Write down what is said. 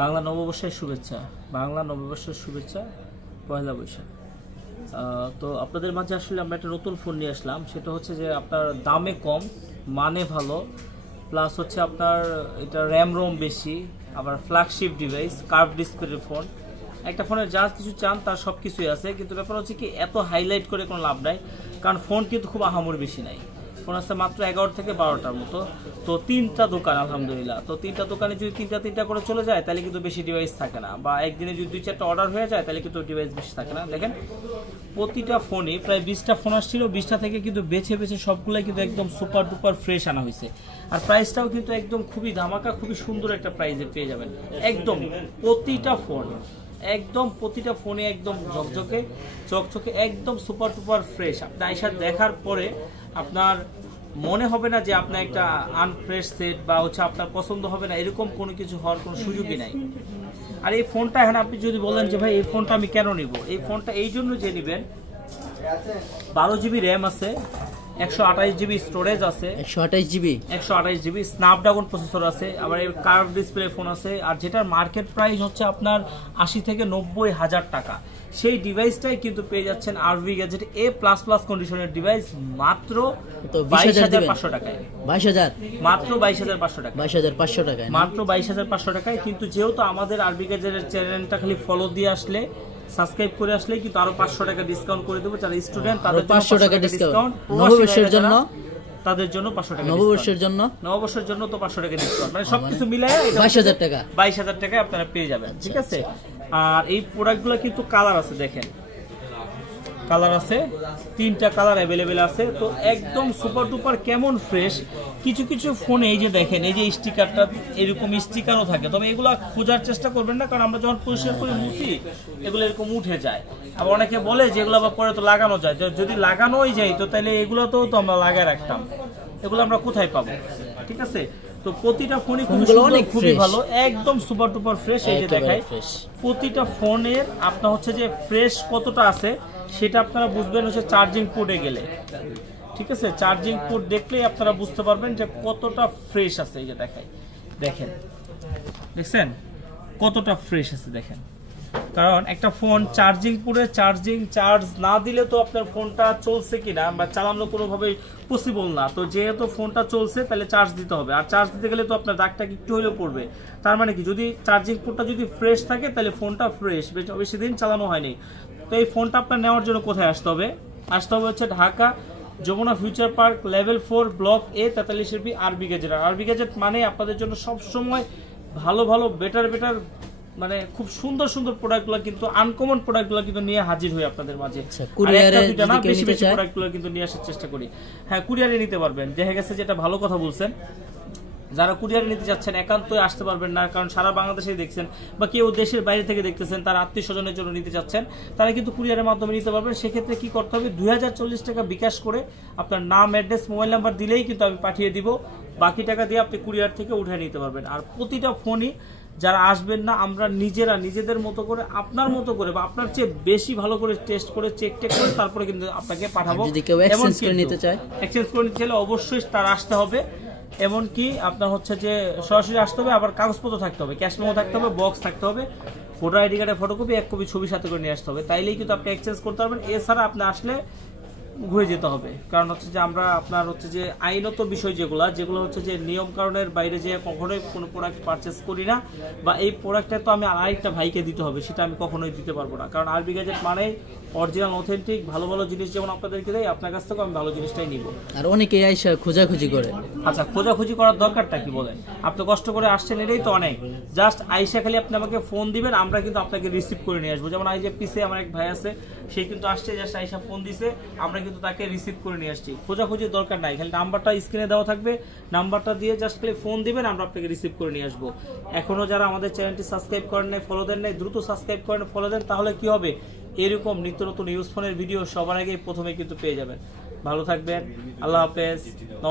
বাংলা নববর্ষের শুভেচ্ছা, বাংলা নববর্ষের শুভেচ্ছা, পয়লা বৈশাখ। তো আপনাদের মাঝে আসলে আমরা একটা নতুন ফোন নিয়ে আসলাম, সেটা হচ্ছে যে আপনার দামে কম, মানে ভালো, প্লাস হচ্ছে আপনার এটা র্যাম রোম বেশি, আবার flagship device, curve display phone. একটা ফোনের যা কিছু চান তার সব কিছুই আছে, কিন্তু ব্যাপার হচ্ছে কি এত হাইলাইট করে কোনো লাভ নাই, কারণ ফোন কিন্তু খুব আহামরি বেশি নাই। ফোন আছে মাত্র 11 থেকে 12টার মতো। তো 3টা দোকান আলহামদুলিল্লাহ। তো 3টা দোকানে যদি তিনটা করে চলে যায় তাহলে কিন্তু বেশি ডিভাইস থাকে না, বা একদিনে যদি 2-4টা অর্ডার হয়ে যায় তাহলে কিন্তু ডিভাইস বেশি থাকে না। দেখেন প্রতিটা ফোনই প্রায় 20টা ফোন আসছিল, 20টা থেকে কিন্তু বেছে বেছে সবগুলাই কিন্তু একদম সুপার ডুপার ফ্রেশ আনা হয়েছে। আর প্রাইসটাও কিন্তু একদম খুবই ধামাকা, খুবই সুন্দর একটা প্রাইসে পেয়ে যাবেন। একদম প্রতিটা ফোন, একদম প্রতিটা ফোনে একদম ঝকঝকে চকচকে, একদম সুপার টুপার ফ্রেশ। আপনি আইসা দেখার পরে আপনার মনে হবে না যে আপনার একটা আনফ্রেশ সেট বা হচ্ছে আপনার পছন্দ হবে না, এরকম কোনো কিছু হওয়ার কোনো সুযোগই নাই। আর এই ফোনটা এখন আপনি যদি বলেন যে ভাই এই ফোনটা আমি কেন নিব, এই ফোনটা এই জন্য যে নেবেন, 12 জিবি র্যাম আছে, 128 জিবি স্টোরেজ আছে, 128 জিবি স্ন্যাপড্রাগন প্রসেসর আছে, আবার এই কার্ভ ডিসপ্লে ফোন আছে। আর যেটার মার্কেট প্রাইস হচ্ছে আপনার 80 থেকে 90 হাজার টাকা, সেই ডিভাইসটাই কিন্তু পেয়ে যাচ্ছেন আরভি গ্যাজেট A++ কন্ডিশনের ডিভাইস মাত্র 22,500 টাকায়। মাত্র 22,500 টাকা, মাত্র 22,500 টাকায়। কিন্তু যেহেতু আমাদের আরভি গ্যাজেটের চ্যানেলটা খালি ফলো দিয়ে আসলে, সাবস্ক্রাইব করে আসলে কিন্তু আরো 500 টাকা ডিসকাউন্ট করে দেবো। যারা স্টুডেন্ট তাদের 500 টাকা ডিসকাউন্ট, নববর্ষের জন্য তাদের জন্য 500 টাকা, নববর্ষের জন্য তো 500 টাকা ডিসকাউন্ট, মানে সবকিছু মিলায় 22,000 টাকায় আপনারা পেয়ে যাবেন। ঠিক আছে। আর এই প্রোডাক্টগুলো কিন্তু কালার আছে, দেখেন কালার আছে, 3টা কালার অ্যাভেলেবেল আছে। তো একদম সুপার ডুপার কেমন ফ্রেশ। কিছু কিছু ফোনে এই যে দেখেন এই যে স্টিকারটা, এরকম স্টিকারও থাকে, তবে এগুলো খোঁজার চেষ্টা করবেন না, কারণ আমরা যখন পরিষ্কার করে মুছি এগুলো এরকম উঠে যায়। আবার অনেকে বলে যে এগুলো আবার পরে তো লাগানো যায়, যদি লাগানোই যায় তো তাহলে এগুলো তো আমরা লাগায় রাখতাম, এগুলো আমরা কোথায় পাবো? ঠিক আছে। তো প্রতিটা ফোনই খুবই ভালো, একদম সুপার ডুপার ফ্রেশ। এই যে দেখাই প্রতিটা ফোনের আপনার হচ্ছে যে ফ্রেশ কতটা আছে সেটা আপনারা বুঝবেন হচ্ছে চার্জিং পোর্টে গেলে। ঠিক আছে, চার্জিং পোর্ট দেখলেই আপনারা বুঝতে পারবেন যে কতটা ফ্রেশ আছে। এই যে দেখাই, দেখেন দেখছেন কতটা ফ্রেশ আছে, দেখেন। কারণ একটা ফোন চার্জিং পোর্টে চার্জ না দিলে তো আপনার ফোনটা চলছে কিনা বা চালানো কোনোভাবেই পসিবল না। তো যেহেতু ফোনটা চলছে তাহলে চার্জ দিতে হবে, আর চার্জ দিতে গেলে তো আপনার দাগটা একটু হলেও পড়বে। তার মানে কি, যদি চার্জিং পোর্টটা যদি ফ্রেশ থাকে তাহলে ফোনটা ফ্রেশ, বেশি দিন চালানো হয়নি। তো এই ফোনটা আপনার নেওয়ার জন্য কোথায় আসতে হবে? হচ্ছে Dhaka Jamuna future park level 4 block A 43B RV gadget. RV gadget মানে আপনাদের জন্য সবসময় ভালো বেটার মানে খুব সুন্দর প্রোডাক্টগুলো, কিন্তু আনকমন প্রোডাক্টগুলো কিন্তু নিয়ে হাজির হই আপনাদের মাঝে। বেশি প্রোডাক্টগুলো কিন্তু নিয়ে আসার চেষ্টা করি। হ্যাঁ, কুরিয়ারে নিতে পারবেন। দেখা গেছে যেটা ভালো কথা বলছেন, যারা কুরিয়ারে নিতে যাচ্ছেন একান্তই আসতে পারবেন না, কারণ সারা বাংলাদেশে দেখছেন, বা কেউ দেশের বাইরে থেকে দেখতেছেন, তার আত্মীয় স্বজনের জন্য নিতে চাচ্ছেন, তারা কিন্তু কুরিয়ারের মাধ্যমে নিতে পারবেন। সেক্ষেত্রে কি করতে হবে, 2040 টাকা বিকাশ করে আপনার নাম, অ্যাড্রেস, মোবাইল নাম্বার দিলেই কিন্তু আমি পাঠিয়ে দিব। বাকি টাকা দিয়ে আপনি কুরিয়ার থেকে উঠে নিতে পারবেন। আর প্রতিটা ফোনই যারা আসবেন না, আমরা নিজেদের মতো করে, আপনার মতো করে বা আপনার চেয়ে বেশি ভালো করে টেস্ট করে চেক করে তারপরে কিন্তু আপনাকে পাঠাবো। এক্সচেঞ্জ করে নিতে চাইলে অবশ্যই তার আসতে হবে। এমনকি আপনার হচ্ছে যে সরাসরি আসতে হবে, আবার কাগজপত্র থাকতে হবে, ক্যাশ মেমো থাকতে হবে, বক্স থাকতে হবে, ভোটার আইডি কার্ডের ফটোকপি, 1 কপি ছবি সাথে করে নিয়ে আসতে হবে। তাইলেই কিন্তু আপনি এক্সচেঞ্জ করতে পারবেন। এছাড়া আপনি আসলে ঘুরে যেতে হবে, কারণ হচ্ছে যে আমরা আপনার হচ্ছে যে আইনত বিষয় যেগুলো হচ্ছে যে নিয়ম কারণের বাইরে যে কখনোই কোনো প্রোডাক্ট পারচেস করি না, বা এই প্রোডাক্টটা তো আমি আরেকটা ভাইকে দিতে হবে, সেটা আমি কখনোই দিতে পারবো না। কারণ আরভি গ্যাজেট মানে অরিজিনাল অথেন্টিক ভালো জিনিস যেমন আপনাদেরকে দেয়, আপনার কাছ থেকে আমি ভালো জিনিসটাই নিব। আর অনেকেই আইসা খোঁজাখুঁজি করে। আচ্ছা, খোঁজাখুঁজি করার দরকারটা কি বলেন? আপনি কষ্ট করে আসছেন, এটাই তো অনেক। জাস্ট আইসা খালি আপনি আমাকে ফোন দিবেন, আমরা কিন্তু আপনাকে রিসিভ করে নিয়ে আসবো। যেমন যে পিসে আমার এক ভাই আছে, সে কিন্তু আসছে, জাস্ট আইসা ফোন দিছে, আমরা কিন্তু তাকে রিসিভ করে নিয়ে আসছি। খোঁজাখুঁজির দরকার নাই, খালি নাম্বারটা স্ক্রিনে দেওয়া থাকবে, নাম্বারটা দিয়ে জাস্ট খালি ফোন দিবেন, আমরা আপনাকে রিসিভ করে নিয়ে আসবো। এখনো যারা আমাদের চ্যানেলটি সাবস্ক্রাইব করেন নাই, ফলো দেন নাই, দ্রুত সাবস্ক্রাইব করেন, ফলো দেন, তাহলে কি হবে, এরকম নিত্য নতুন ইউজ ফোনের ভিডিও সবার আগে প্রথমে কিন্তু পেয়ে যাবেন। ভালো থাকবেন, আল্লাহ হাফেজ।